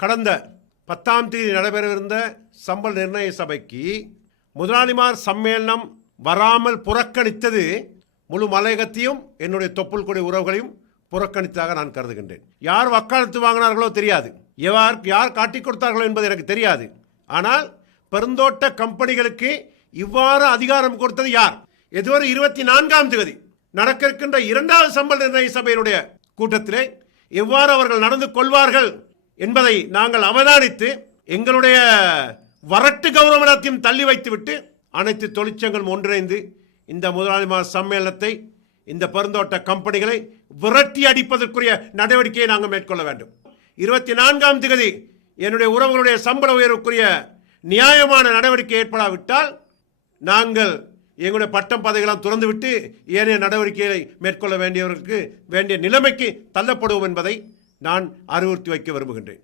கடந்த பத்தாம் தேதி நடைபெறவிருந்த சம்பள நிர்ணய சபைக்கு முதலாளிமார் சம்மேளனம் வராமல் புறக்கணித்தது முழு மலையகத்தையும் என்னுடைய தொப்புள் கொடி உறவுகளையும் புறக்கணித்ததாக நான் கருதுகின்றேன். யார் வக்காலத்து வாங்கினார்களோ தெரியாது. யார் யார் காட்டிக் கொடுத்தார்களோ என்பது எனக்கு தெரியாது. ஆனால் பெருந்தோட்ட கம்பெனிகளுக்கு இவ்வாறு அதிகாரம் கொடுத்தது யார்? இதுவரை இருபத்தி நான்காம் தேதி நடக்க இருக்கின்ற இரண்டாவது சம்பள நிர்ணய சபையினுடைய கூட்டத்திலே எவ்வாறு அவர்கள் நடந்து கொள்வார்கள் என்பதை நாங்கள் அவதானித்து எங்களுடைய வரட்டு கௌரவனத்தையும் தள்ளி வைத்துவிட்டு அனைத்து தொழிற்சங்களும் ஒன்றிணைந்து இந்த முதலாளிமார் சம்மேளனத்தை இந்த பெருந்தோட்ட கம்பெனிகளை விரட்டி அடிப்பதற்குரிய நடவடிக்கையை நாங்கள் மேற்கொள்ள வேண்டும். இருபத்தி நான்காம் தேதி என்னுடைய உறவுகளுடைய சம்பள உயர்வுக்குரிய நியாயமான நடவடிக்கை ஏற்படாவிட்டால் நாங்கள் எங்களுடைய பட்டம் பதவிகளாம் துறந்துவிட்டு ஏனைய நடவடிக்கைகளை மேற்கொள்ள வேண்டியவர்களுக்கு வேண்டிய நிலைமைக்கு தள்ளப்படுவோம் என்பதை நான் அறிவுறுத்தி வைக்க விரும்புகின்றேன்.